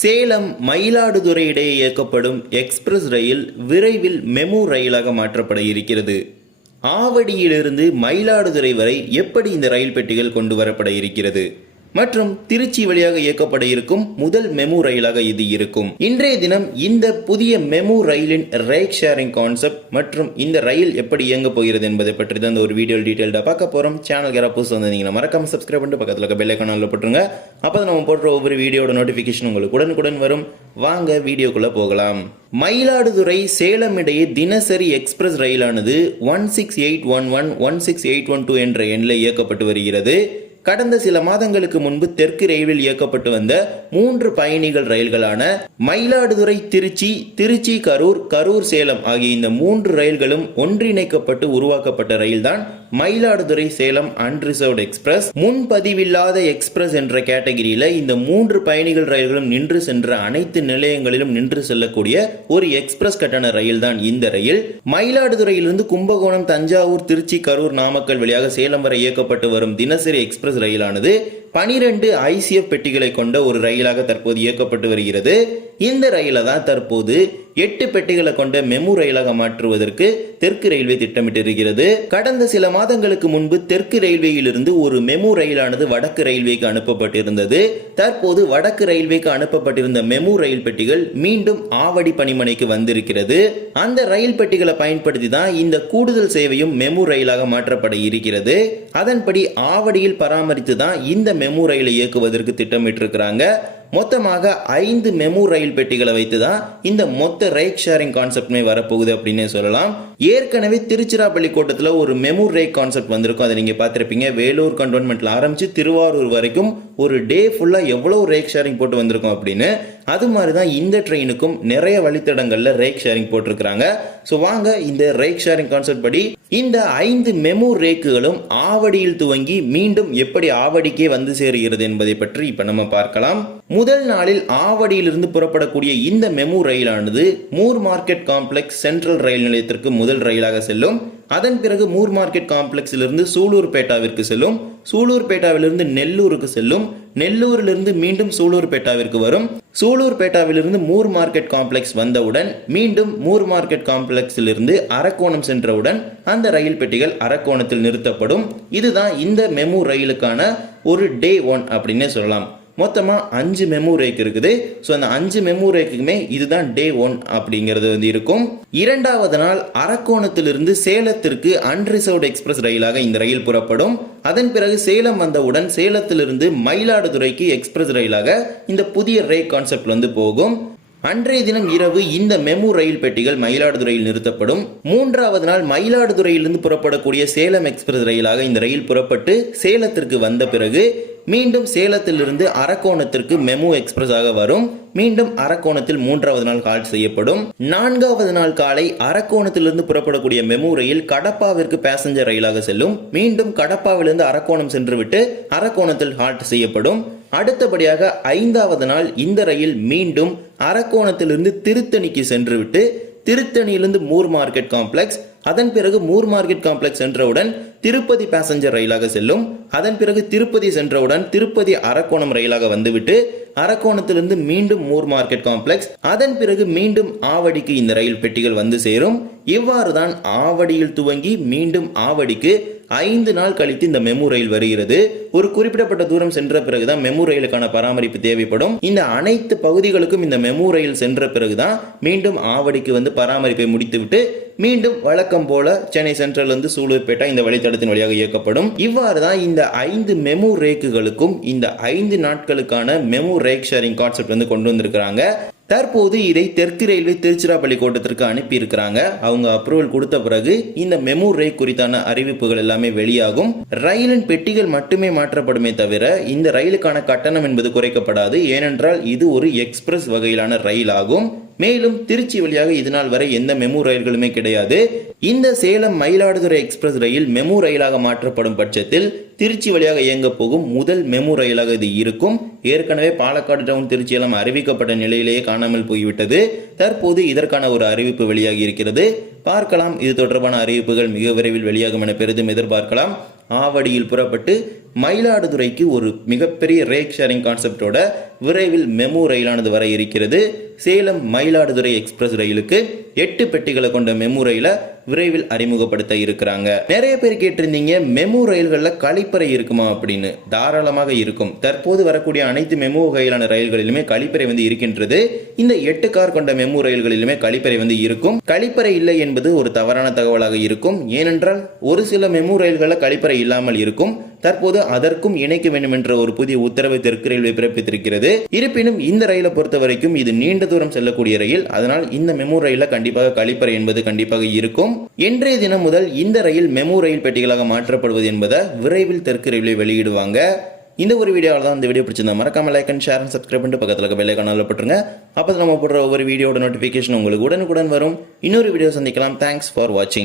சேலம் மயிலாடுதுறை இடையே இயக்கப்படும் எக்ஸ்பிரஸ் ரயில் விரைவில் மெமு ரயிலாக மாற்றப்பட இருக்கிறது. ஆவடியிலிருந்து மயிலாடுதுறை வரை எப்படி இந்த ரயில் பெட்டிகள் கொண்டு வரப்பட இருக்கிறது? மற்றும் திருச்சி வழியாக இயக்கப்பட இருக்கும் முதல் மெமு ரயிலாக இது இருக்கும். இன்றைய தினம் இந்த புதிய மெமு ரயிலின் ரேக் ஷேரிங் கான்செப்ட் மற்றும் இந்த ரயில் எப்படி இயங்க போகிறது என்பதை பற்றி தான் இந்த ஒரு வீடியோ டீட்டெயில்டாக பார்க்க போகிறோம் சேனல் யாராவது புதுசு வந்தீங்கன்னா மறக்காம சப்ஸ்கிரைப் பண்ணிட்டு பக்கத்தில் இருக்க பெல் ஐக்கானில் போட்டுருங்க. அப்போ நம்ம போடுற ஒவ்வொரு வீடியோட நோட்டிஃபிகேஷன் உங்களுக்கு உடனுக்குடன் வரும். வாங்க வீடியோக்குள்ள போகலாம். மயிலாடுதுறை சேலம் இடையே தினசரி express ரயிலானது one six eight one one one six eight one two என்ற எண்ணில் இயக்கப்பட்டு வருகிறது. கடந்த சில மாதங்களுக்கு முன்பு தெற்கு ரயில்வில் இயக்கப்பட்டு வந்த மூன்று பயணிகள் ரயில்களான மயிலாடுதுறை திருச்சி திருச்சி கரூர் கரூர் சேலம் ஆகிய இந்த மூன்று ரயில்களும் ஒன்றிணைக்கப்பட்டு உருவாக்கப்பட்ட ரயில்தான் மயிலாடுதுறை சேலம் அன்ரிசர்வ்ட் எக்ஸ்பிரஸ் முன்பதிவில்லாத எக்ஸ்பிரஸ் என்ற கேட்டகிரியில இந்த மூன்று பயணிகள் ரயில்களும் நின்று சென்ற அனைத்து நிலையங்களிலும் நின்று செல்லக்கூடிய ஒரு எக்ஸ்பிரஸ் கட்டண ரயில் தான் இந்த ரயில். மயிலாடுதுறையிலிருந்து கும்பகோணம் தஞ்சாவூர் திருச்சி கரூர் நாமக்கல் வழியாக சேலம் வரை இயக்கப்பட்டு வரும் தினசரி எக்ஸ்பிரஸ் ரயிலானது பனிரெண்டு ஐசிஎஃப் பெட்டிகளை கொண்ட ஒரு ரயிலாக தற்போது இயக்கப்பட்டு வருகிறது. இந்த ரயிலை தான் தற்போது எட்டு பெட்டிகளை கொண்ட மெமு ரயிலாக மாற்றுவதற்கு தெற்கு ரயில்வே திட்டமிட்டிருக்கிறது. கடந்த சில மாதங்களுக்கு முன்பு தெற்கு ரயில்வேயிலிருந்து ஒரு மெமு ரயிலானது வடக்கு ரயில்வேக்கு அனுப்பப்பட்டிருந்தது. தற்போது வடக்கு ரயில்வேக்கு அனுப்பப்பட்டிருந்த மெமு ரயில் பெட்டிகள் மீண்டும் ஆவடி பணிமனைக்கு வந்திருக்கிறது. அந்த ரயில் பெட்டிகளை பயன்படுத்தி தான் இந்த கூடுதல் சேவையும் மெமு ரயிலாக மாற்றப்பட இருக்கிறது. அதன்படி ஆவடியில் பராமரித்து தான் இந்த மெமு ரயிலை இயக்குவதற்கு திட்டமிட்டிருக்கிறாங்க. மொத்தமாக ஐந்து மெமு ரயில் பெட்டிகளை வைத்து தான் இந்த மொத்த ரைக் ஷேரிங் கான்செப்ட்மே வரப்போகுது அப்படின்னே சொல்லலாம். ஏற்கனவே திருச்சிராப்பள்ளி கோட்டத்தில் ஒரு மெமு ரேக் கான்செப்ட் வந்திருக்கும். அதை நீங்கள் பார்த்துருப்பீங்க. வேலூர் கண்டோன்மெண்ட்டில் ஆரம்பித்து திருவாரூர் வரைக்கும் ஒரு டே ஃபுல்லாக எவ்வளோ ரேக் ஷேரிங் போட்டு வந்திருக்கும் அப்படின்னு. அது மாதிரி தான் இந்த ட்ரெயினுக்கும் நிறைய வழித்தடங்களில் ரேக் ஷேரிங் போட்டிருக்கிறாங்க. ஸோ வாங்க இந்த ரேக் ஷேரிங் கான்செப்ட் படி இந்த ஐந்து மெமு ரேக்குகளும் ஆவடியில் துவங்கி மீண்டும் எப்படி ஆவடிக்கே வந்து சேருகிறது என்பதை பற்றி இப்போ நம்ம பார்க்கலாம். முதல் நாளில் ஆவடியிலிருந்து புறப்படக்கூடிய இந்த மெமு ரயிலானது மூர் மார்க்கெட் காம்ப்ளெக்ஸ் சென்ட்ரல் ரயில் நிலையத்திற்கு முதல் ரயிலாக செல்லும். அதன் பிறகு மூர் மார்க்கெட் காம்ப்ளெக்ஸிலிருந்து சூலூர்பேட்டாவிற்கு செல்லும். சூலூர்பேட்டாவிலிருந்து நெல்லூருக்கு செல்லும். நெல்லூரிலிருந்து மீண்டும் சூலூர்பேட்டாவிற்கு வரும். சூலூர்பேட்டாவிலிருந்து மூர் மார்க்கெட் காம்ப்ளெக்ஸ் வந்தவுடன் மீண்டும் மூர் மார்க்கெட் காம்ப்ளெக்ஸிலிருந்து அரக்கோணம் சென்றவுடன் அந்த ரயில் பெட்டிகள் அரக்கோணத்தில் நிறுத்தப்படும். இதுதான் இந்த மெமு ரயிலுக்கான ஒரு டே ஒன் அப்படின்னே சொல்லலாம். மொத்தமாக அஞ்சு மெமோ ரேக் இருக்குது. ஸோ அந்த அஞ்சு மெமோரேக்குமே இதுதான் டே ஒன் அப்படிங்கிறது வந்து இருக்கும். இரண்டாவது நாள் அரக்கோணத்திலிருந்து சேலத்திற்கு அன்ரிசர்வ்டு எக்ஸ்பிரஸ் ரயிலாக இந்த ரயில் புறப்படும். அதன் பிறகு சேலம் வந்தவுடன் சேலத்திலிருந்து மயிலாடுதுறைக்கு எக்ஸ்பிரஸ் ரயிலாக இந்த புதிய ரேக் கான்செப்ட் வந்து போகும். அன்றைய தினம் இரவு இந்த மெமு ரயில் பெட்டிகள் மயிலாடுதுறையில் நிறுத்தப்படும். மூன்றாவது நாள் மயிலாடுதுறையிலிருந்து புறப்படக்கூடிய சேலம் எக்ஸ்பிரஸ் ரயிலாக இந்த ரயில் புறப்பட்டு சேலத்திற்கு வந்த பிறகு மீண்டும் சேலத்திலிருந்து அரக்கோணத்திற்கு மெமு எக்ஸ்பிரஸாக வரும். மீண்டும் அரக்கோணத்தில் மூன்றாவது நாள் ஹால்ட் செய்யப்படும். நான்காவது நாள் காலை அரக்கோணத்திலிருந்து புறப்படக்கூடிய மெமு ரயில் கடப்பாவிற்கு பேசஞ்சர் ரயிலாக செல்லும். மீண்டும் கடப்பாவிலிருந்து அரக்கோணம் சென்றுவிட்டு அரக்கோணத்தில் ஹால்ட் செய்யப்படும். அடுத்தபடியாக ஐந்தாவது நாள் இந்த ரயில் மீண்டும் அரக்கோணத்திலிருந்து திருத்தணிக்கு சென்றுவிட்டு திருத்தணியிலிருந்து மூர் மார்க்கெட் காம்ப்ளெக்ஸ் அதன் பிறகு மூர் மார்க்கெட் காம்ப்ளெக்ஸ் சென்றவுடன் திருப்பதி பேசஞ்சர் ரயிலாக செல்லும். அதன் பிறகு திருப்பதி சென்றவுடன் திருப்பதி அரக்கோணம் ரயிலாக வந்துவிட்டு அரக்கோணத்திலிருந்து மீண்டும் மூர் மார்க்கெட் காம்ப்ளெக்ஸ் அதன் பிறகு மீண்டும் ஆவடிக்கு இந்த ரயில் பெட்டிகள் வந்து சேரும். இவ்வாறு தான் ஆவடியில் துவங்கி மீண்டும் ஆவடிக்கு ஐந்து நாள் கழித்து இந்த மெமு ரயில் வருகிறது. ஒரு குறிப்பிடப்பட்ட தூரம் சென்ற பிறகுதான் மெமு ரயிலுக்கான பராமரிப்பு தேவைப்படும். இந்த அனைத்து பகுதிகளுக்கும் இந்த மெமு ரயில் சென்ற பிறகுதான் மீண்டும் ஆவடிக்கு வந்து பராமரிப்பை முடித்துவிட்டு மீண்டும் வழக்கம் போல சென்னை சென்ட்ரல் இருந்து சூலூர்பேட்டா இந்த வழித்தடத்தின் வழியாக இயக்கப்படும். இவ்வாறு தான் இந்த ஐந்து மெமு ரேக்குகளுக்கும் இந்த ஐந்து நாட்களுக்கான மெமு ரேக் ஷேரிங் கான்செப்ட் வந்து கொண்டு வந்திருக்கிறாங்க. தற்போது இதை தெற்கு ரயில்வே திருச்சிராப்பள்ளி கோட்டத்திற்கு அனுப்பியிருக்கிறாங்க. அவங்க அப்ரூவல் கொடுத்த பிறகு இந்த மெமு ரேக் குறித்தான அறிவிப்புகள் எல்லாமே வெளியாகும். ரயிலின் பெட்டிகள் மட்டுமே மாற்றப்படுமே தவிர இந்த ரயிலுக்கான கட்டணம் என்பது குறைக்கப்படாது. ஏனென்றால் இது ஒரு எக்ஸ்பிரஸ் வகையிலான ரயில் ஆகும் மேலும் திருச்சி வழியாக இதுநாள் வரை எந்த மெமு ரயில்களுமே கிடையாது. இந்த சேலம் மயிலாடுதுறை எக்ஸ்பிரஸ் ரயில் மெமு ரயிலாக மாற்றப்படும் பட்சத்தில் திருச்சி வழியாக இயங்க போகும் முதல் மெமு ரயிலாக இது இருக்கும். ஏற்கனவே பாலக்காடு டவுன் திருச்சி எல்லாம் அறிவிக்கப்பட்ட நிலையிலேயே காணாமல் போய்விட்டது. தற்போது இதற்கான ஒரு அறிவிப்பு வெளியாகி இருக்கிறது. பார்க்கலாம் இது தொடர்பான அறிவிப்புகள் மிக விரைவில் வெளியாகும் என பெரிதும் எதிர்பார்க்கலாம். ஆவடியில் புறப்பட்டு மயிலாடுதுறைக்கு ஒரு மிகப்பெரிய ரேக் ஷேரிங் கான்செப்டோட விரைவில் மெமு ரயிலானது வர இருக்கிறது. சேலம் மயிலாடுதுறை எக்ஸ்பிரஸ் ரயிலுக்கு எட்டு பெட்டிகளை கொண்ட மெமு ரயிலை விரைவில் அறிமுகப்படுத்த இருக்கிறாங்க. நிறைய பேர் கேட்டிருந்தீங்க மெமு ரயில்களில் கழிப்பறை இருக்குமா அப்படின்னு. தாராளமாக இருக்கும். தற்போது வரக்கூடிய அனைத்து மெமு வகையிலான ரயில்களிலுமே கழிப்பறை வந்து இருக்கின்றது. இந்த எட்டு கார் கொண்ட மெமு ரயில்களிலுமே கழிப்பறை வந்து இருக்கும். கழிப்பறை இல்லை என்பது ஒரு தவறான தகவலாக இருக்கும். ஏனென்றால் ஒரு சில மெமு ரயில்களில் கழிப்பறை இல்லாமல் இருக்கும். தற்போது அதற்கும் இணைக்க வேண்டும் என்ற ஒரு புதிய உத்தரவை தெற்கு ரயில்வே பிறப்பித்திருக்கிறது. இருப்பினும் இந்த ரயிலை பொறுத்த வரைக்கும் இது நீண்ட தூரம் செல்லக்கூடிய ரயில். அதனால் இந்த மெமு ரயில கண்டிப்பாக கழிப்பறை என்பது கண்டிப்பாக இருக்கும். இன்றைய தினம் முதல் இந்த ரயில் மெமு ரயில் பெட்டிகளாக மாற்றப்படுவது என்பதை விரைவில் தெற்கு ரயில்வே வெளியிடுவாங்க. இந்த ஒரு வீடியோவில் தான் இந்த வீடியோ பிடிச்சிருந்தா மறக்காம like and share and subscribe பண்ணிட்டு பக்கத்தில் இருக்க பெல்லை கனால போட்டுருங்க. அப்போ நம்ம போடுற ஒவ்வொரு வீடியோட நோட்டிஃபிகேஷன் உங்களுக்கு உடனுக்குடன் வரும். இன்னொரு வீடியோ சந்திக்கலாம். தேங்க்ஸ் ஃபார் வாட்சிங்